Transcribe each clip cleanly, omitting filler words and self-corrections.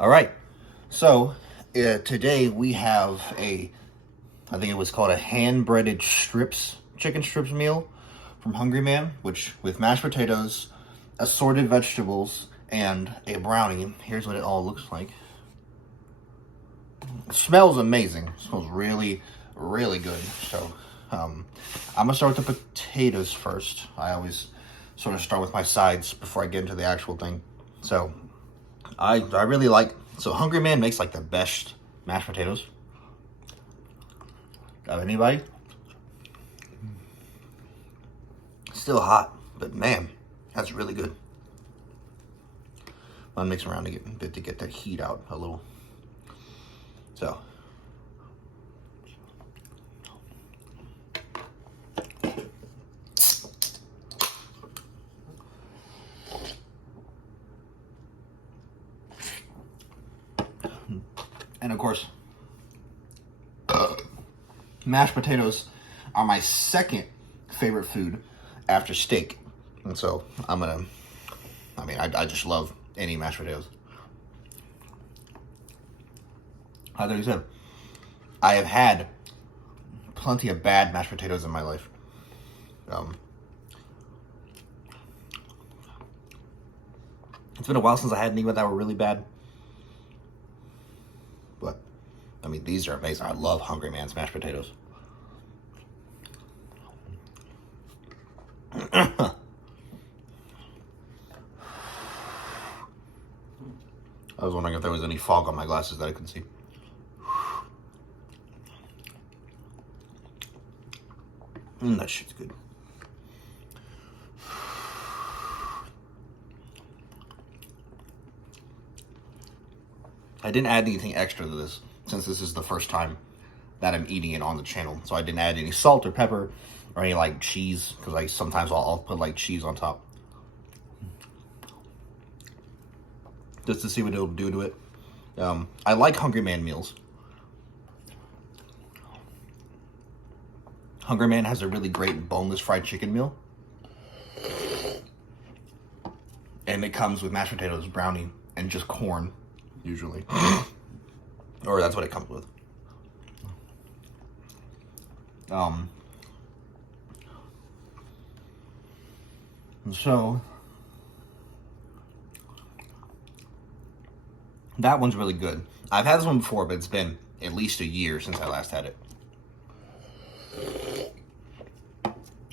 All right, so today we have I think it was called a hand-breaded chicken strips meal from Hungry Man, which with mashed potatoes, assorted vegetables, and a brownie. Here's what it all looks like. It smells amazing. It smells really, really good. So I'm gonna start with the potatoes first. I always sort of start with my sides before I get into the actual thing. So I really like, so Hungry Man makes like the best mashed potatoes of anybody. Still hot, but man, that's really good. I'm mixing around to get that heat out a little. So and of course, mashed potatoes are my second favorite food after steak. And so I just love any mashed potatoes. Like I said, I have had plenty of bad mashed potatoes in my life. It's been a while since I had any that were really bad. But, I mean, these are amazing. I love Hungry Man's mashed potatoes. I was wondering if there was any fog on my glasses that I couldn't see. That shit's good. I didn't add anything extra to this since this is the first time that I'm eating it on the channel. So I didn't add any salt or pepper or any like cheese, because sometimes I'll put like cheese on top just to see what it'll do to it. I like Hungry Man meals. Hungry Man has a really great boneless fried chicken meal. And it comes with mashed potatoes, brownie, and just corn, usually. Or that's what it comes with. And so that one's really good. I've had this one before, but it's been at least a year since I last had it.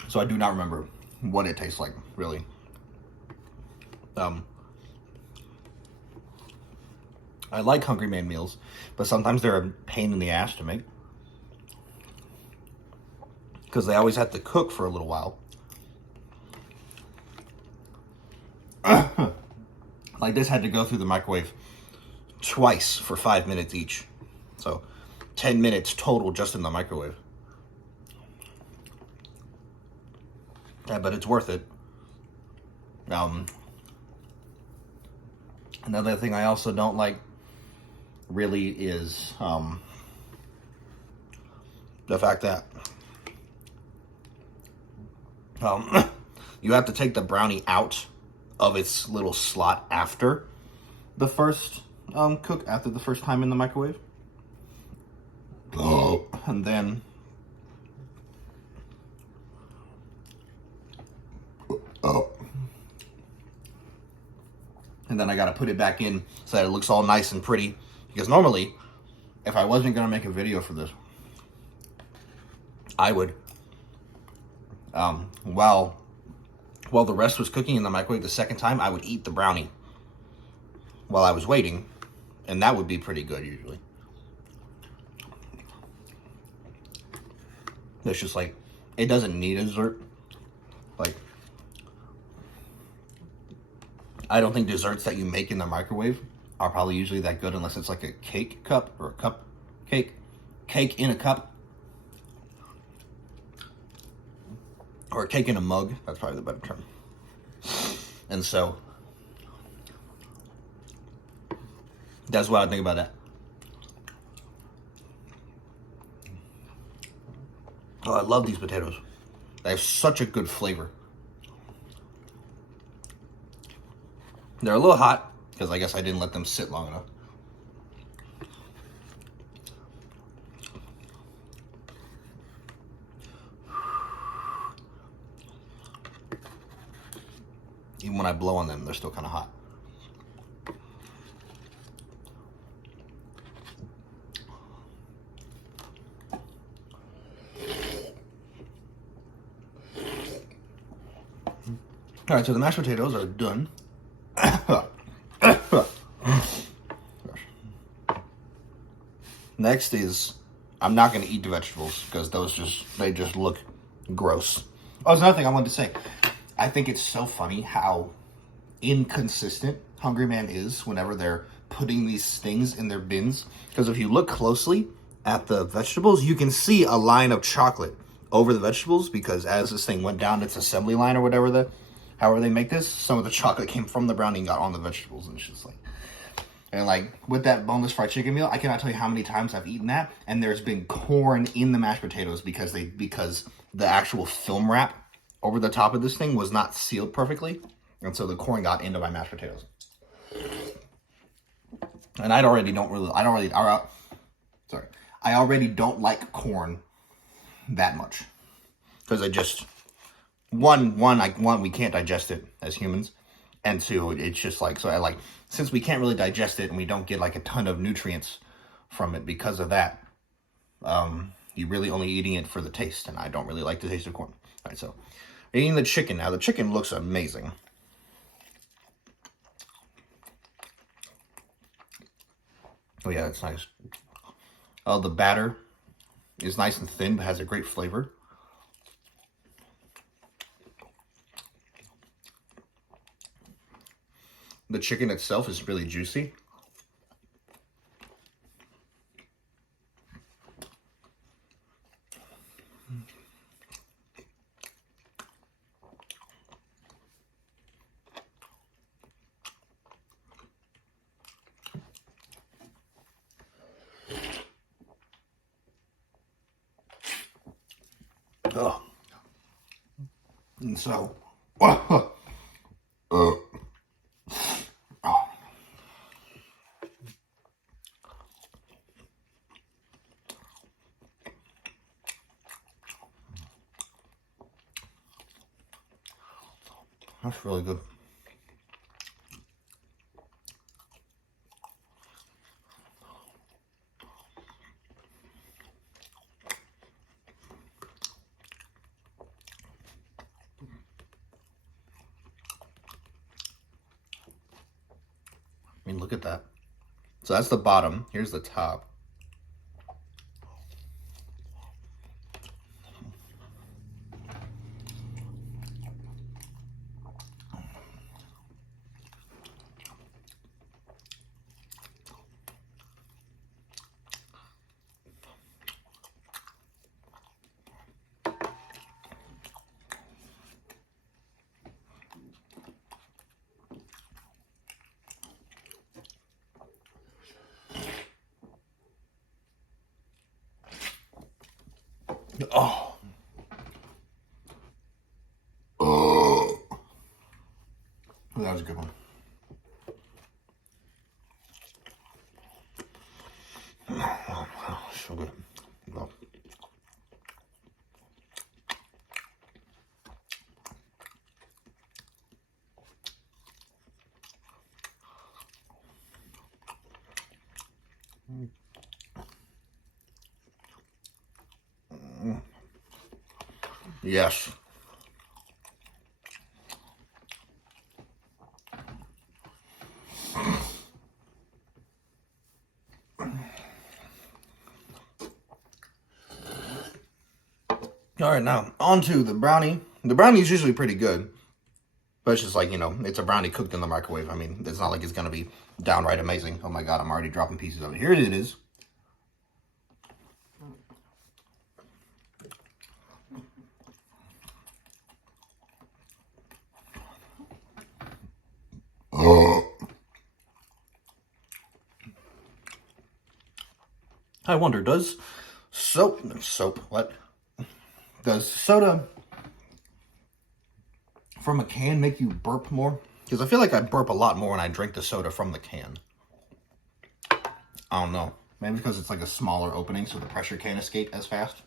So I do not remember what it tastes like, really. I like Hungry Man meals, but sometimes they're a pain in the ass to make, because they always have to cook for a little while. Like this had to go through the microwave twice for 5 minutes each. So 10 minutes total just in the microwave. Yeah, but it's worth it. Another thing I also don't like really is the fact that you have to take the brownie out of its little slot after the first after the first time in the microwave. And then I gotta put it back in so that it looks all nice and pretty. Because normally, if I wasn't gonna make a video for this, I would, while the rest was cooking in the microwave the second time, I would eat the brownie while I was waiting, and that would be pretty good usually. It's just like, it doesn't need a dessert. Like, I don't think desserts that you make in the microwave are probably usually that good unless it's like a cake cup or a cake in a cup. Or a cake in a mug, that's probably the better term. And so, that's what I think about that. Oh, I love these potatoes. They have such a good flavor. They're a little hot, because I guess I didn't let them sit long enough. Even when I blow on them, they're still kind of hot. All right, so the mashed potatoes are done. Next is, I'm not going to eat the vegetables because they just look gross. Oh, there's another thing I wanted to say. I think it's so funny how inconsistent Hungry Man is whenever they're putting these things in their bins. Because if you look closely at the vegetables, you can see a line of chocolate over the vegetables, because as this thing went down its assembly line or whatever, however they make this, some of the chocolate came from the brownie and got on the vegetables, and it's just like, and like with that boneless fried chicken meal, I cannot tell you how many times I've eaten that, and there's been corn in the mashed potatoes because the actual film wrap over the top of this thing was not sealed perfectly, and so the corn got into my mashed potatoes. And I already don't like corn that much, because I just one we can't digest it as humans, and two, it's just like, so I like, since we can't really digest it and we don't get like a ton of nutrients from it because of that, you're really only eating it for the taste, and I don't really like the taste of corn. All right, so eating the chicken now. The chicken looks amazing. Oh yeah, it's nice. Oh, the batter is nice and thin, but has a great flavor. The chicken itself is really juicy. Oh. And so, that's really good. I mean, look at that. So that's the bottom. Here's the top. Oh. Oh. That was a good one. So good. Oh. Yes. All right, now on to the brownie. The brownie is usually pretty good, but it's just like, you know, it's a brownie cooked in the microwave. I mean, it's not like it's going to be downright amazing. Oh my God, I'm already dropping pieces of it. Here it is. I wonder, does soda from a can make you burp more? Because I feel like I burp a lot more when I drink the soda from the can. I don't know. Maybe because it's like a smaller opening, so the pressure can't escape as fast.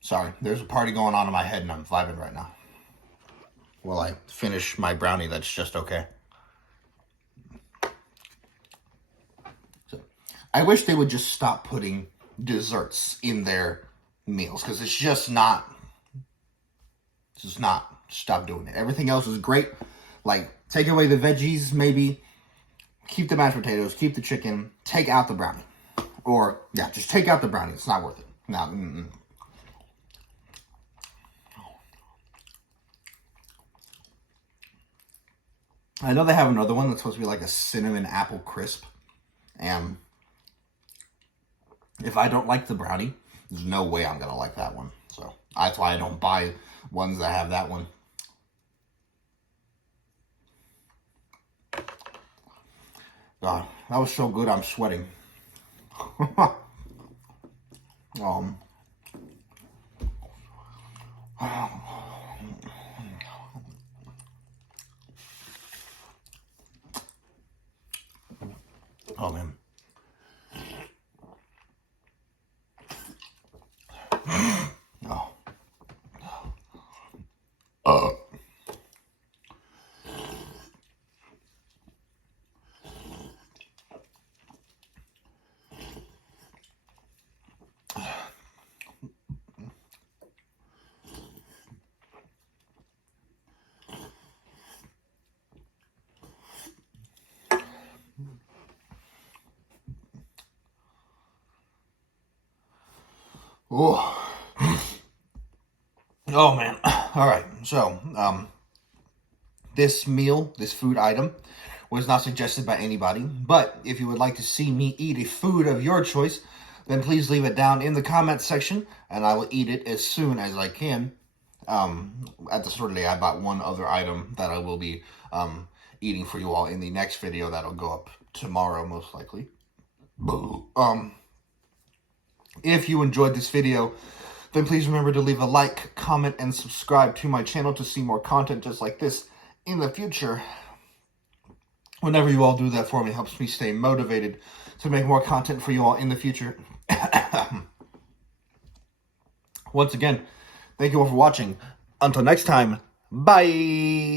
Sorry, there's a party going on in my head and I'm vibing right now. While I finish my brownie that's just okay. So, I wish they would just stop putting desserts in their meals, because it's just not. Stop doing it. Everything else is great. Like, take away the veggies, maybe. Keep the mashed potatoes, keep the chicken, take out the brownie. Or, yeah, just take out the brownie. It's not worth it. No, I know they have another one that's supposed to be like a cinnamon apple crisp. And if I don't like the brownie, there's no way I'm going to like that one. So that's why I don't buy ones that have that one. God, that was so good, I'm sweating. Oh, man. Oh. Oh. Oh, man. All right. So, this meal, this food item, was not suggested by anybody. But if you would like to see me eat a food of your choice, then please leave it down in the comments section, and I will eat it as soon as I can. At the store today, I bought one other item that I will be eating for you all in the next video that'll go up tomorrow, most likely. If you enjoyed this video, then please remember to leave a like, comment, and subscribe to my channel to see more content just like this in the future. Whenever you all do that for me, it helps me stay motivated to make more content for you all in the future. Once again, thank you all for watching. Until next time, bye!